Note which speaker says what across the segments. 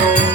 Speaker 1: Thank you.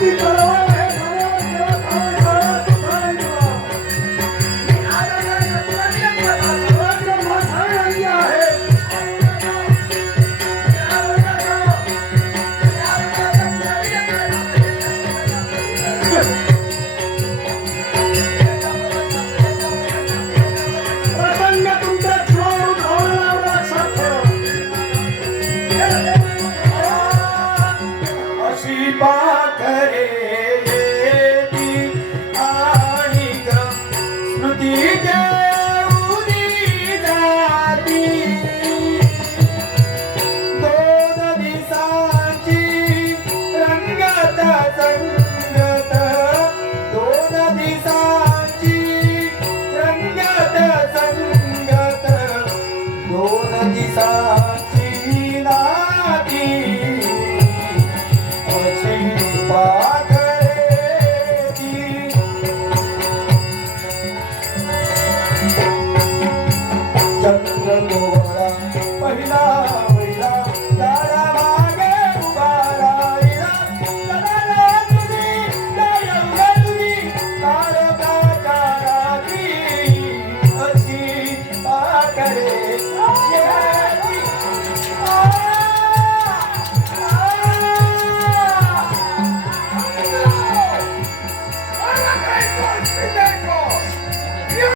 Speaker 1: Happy Corona!
Speaker 2: Shiva करे आणि स्मृती देऊनी जाती. दोन दिसाची रंगत संगत. दोन रंगत संगत. दोन दिसा